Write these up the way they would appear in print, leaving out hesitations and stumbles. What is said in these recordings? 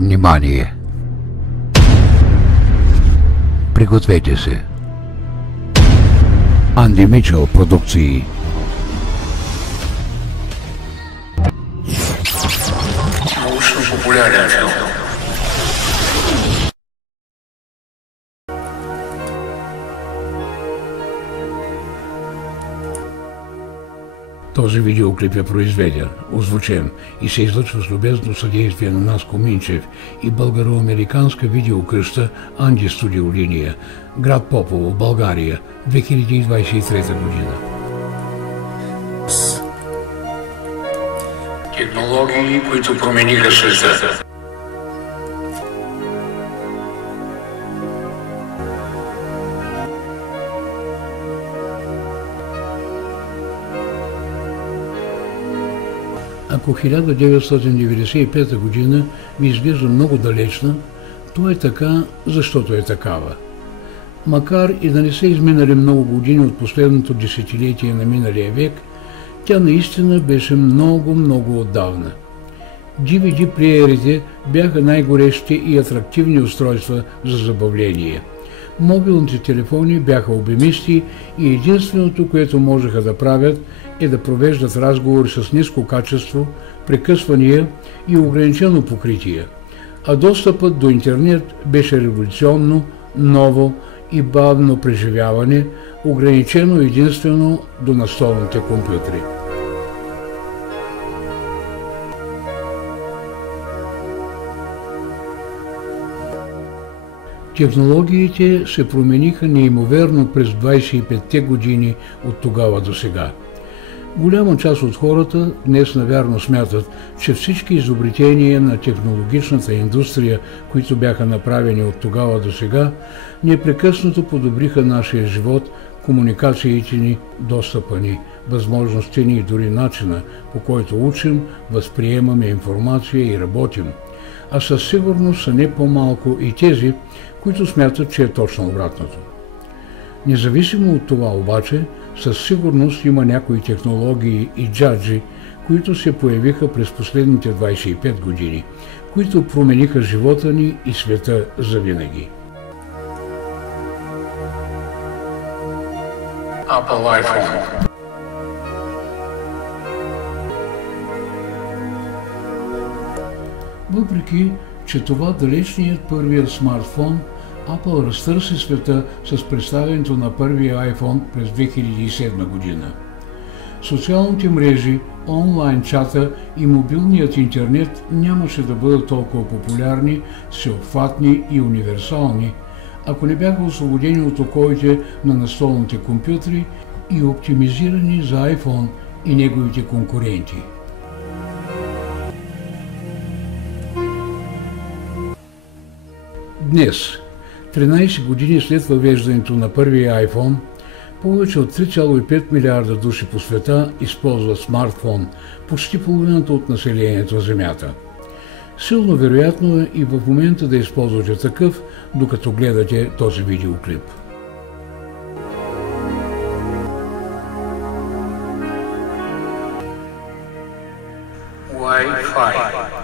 Внимание! Пригответе се! Анди Мичел продукции. Научно-популярен филм. Този видеоклип е произведен, озвучен и се излъчва с любезно съдействие на Наско Минчев и българо-американска видеокръща Анди Студио Линия, град Попово, България, 2023 година. Технологии, които промениха света. Ако 1995 година ви изглежда много далечна, то е така, защото е такава. Макар и да не са изминали много години от последното десетилетие на миналия век, тя наистина беше много отдавна. DVD плеерите бяха най-горещите и атрактивни устройства за забавление. Мобилните телефони бяха обемисти и единственото, което можеха да правят, е да провеждат разговори с ниско качество, прекъсвания и ограничено покритие. А достъпът до интернет беше революционно, ново и бавно преживяване, ограничено единствено до настолните компютри. Технологиите се промениха неимоверно през 25-те години от тогава до сега. Голяма част от хората днес навярно смятат, че всички изобретения на технологичната индустрия, които бяха направени от тогава до сега, непрекъснато подобриха нашия живот, комуникациите ни, достъпа ни, възможностите ни и дори начина, по който учим, възприемаме информация и работим. А със сигурност са не по-малко и тези, които смятат, че е точно обратното. Независимо от това обаче, със сигурност има някои технологии и джаджи, които се появиха през последните 25 години, които промениха живота ни и света завинаги. Apple iPhone. Въпреки, че това далечният първият смартфон, Apple разтърси света с представянето на първия iPhone през 2007 година. Социалните мрежи, онлайн чата и мобилният интернет нямаше да бъдат толкова популярни, всеобхватни и универсални, ако не бяха освободени от оковите на настолните компютри и оптимизирани за iPhone и неговите конкуренти. Днес, 13 години след въвеждането на първия iPhone, повече от 3,5 милиарда души по света използват смартфон, почти половината от населението на Земята. Силно вероятно е и в момента да използвате такъв, докато гледате този видеоклип. Wi-Fi.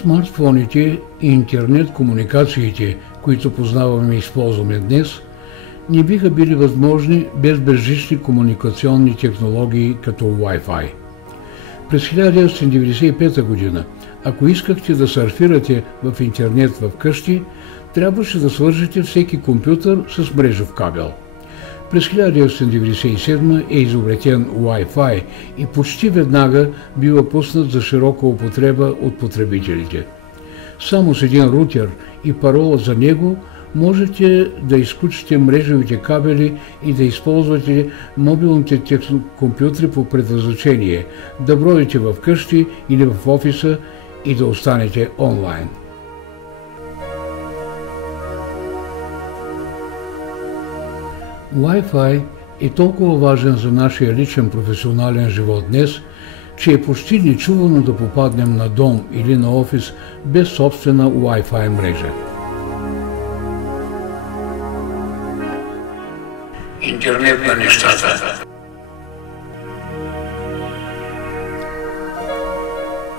Смартфоните и интернет комуникациите, които познаваме и използваме днес, не биха били възможни без безжични комуникационни технологии като Wi-Fi. През 1995 година, ако искахте да сърфирате в интернет в къщи, трябваше да свържете всеки компютър с мрежов кабел. През 1997 е изобретен Wi-Fi и почти веднага бива пуснат за широка употреба от потребителите. Само с един рутер и парола за него можете да изключите мрежовите кабели и да използвате мобилните компютри по предназначение, да бродите в къщи или в офиса и да останете онлайн. Wi-Fi е толкова важен за нашия личен професионален живот днес, че е почти нечувано да попаднем на дом или на офис без собствена Wi-Fi мрежа. Интернет на нещата.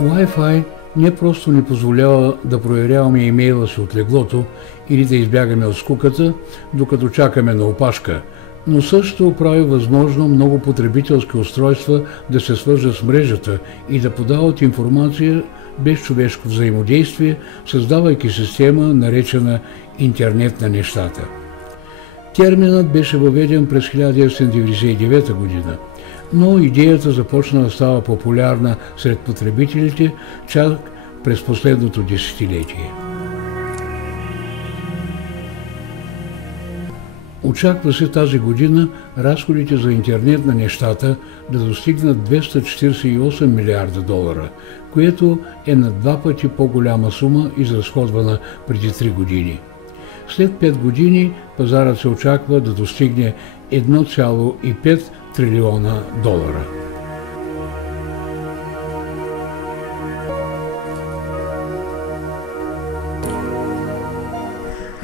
Wi-Fi не просто ни позволява да проверяваме имейла си от леглото или да избягаме от скуката, докато чакаме на опашка, но също прави възможно много потребителски устройства да се свържат с мрежата и да подават информация без човешко взаимодействие, създавайки система, наречена интернет на нещата. Терминът беше въведен през 1999 година, но идеята започна да става популярна сред потребителите чак през последното десетилетие. Очаква се тази година разходите за интернет на нещата да достигнат 248 милиарда долара, което е на 2 пъти по-голяма сума, изразходвана преди 3 години. След 5 години пазарът се очаква да достигне 1,5 трилиона долара.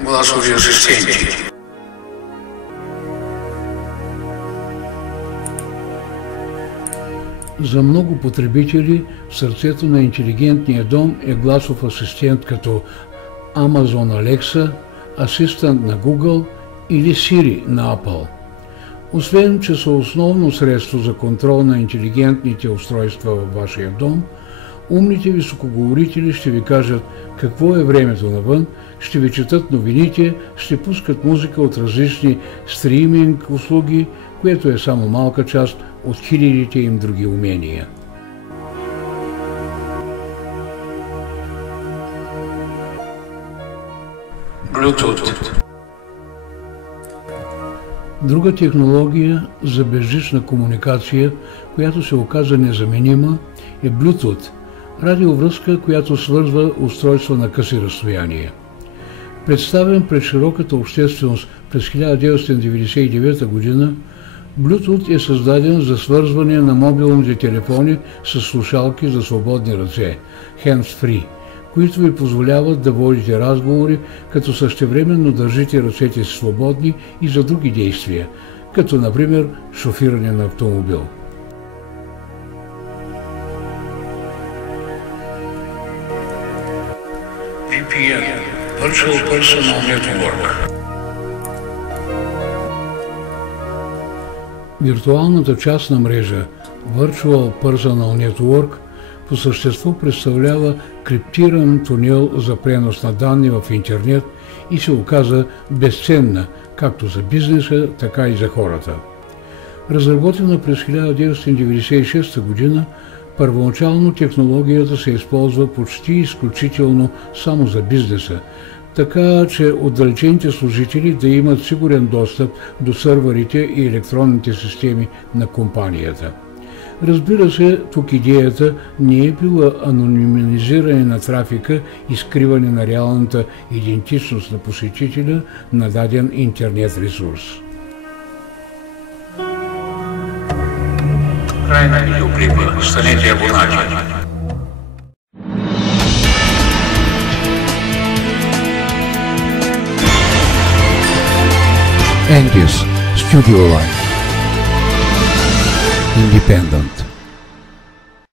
Гласови асистенти. За много потребители в сърцето на интелигентния дом е гласов асистент като Amazon Alexa, асистент на Google или Siri на Apple. Освен, че са основно средство за контрол на интелигентните устройства във вашия дом, умните високоговорители ще ви кажат какво е времето навън, ще ви четат новините, ще пускат музика от различни стриминг услуги, което е само малка част от хилядите им други умения. Bluetooth. Друга технология за безжична комуникация, която се оказа незаменима, е Bluetooth – радиовръзка, която свързва устройства на къси разстояния. Представен пред широката общественост през 1999 година, Bluetooth е създаден за свързване на мобилните телефони с слушалки за свободни ръце – hands-free, които ви позволяват да водите разговори, като същевременно държите ръцете си свободни и за други действия, като например шофиране на автомобил. VPN – Virtual Personal Network. Виртуалната частна мрежа Virtual Personal Network по същество представлява криптиран тунел за пренос на данни в интернет и се оказа безценна както за бизнеса, така и за хората. Разработена през 1996 година, първоначално технологията се използва почти изключително само за бизнеса, така че отдалечените служители да имат сигурен достъп до сървърите и електронните системи на компанията. Разбира се, тук идеята не е била анонимизиране на трафика и скриване на реалната идентичност на посетителя на даден интернет ресурс. Край на видеоклипа. Станете абонати. Andy's Studio Line. Independent.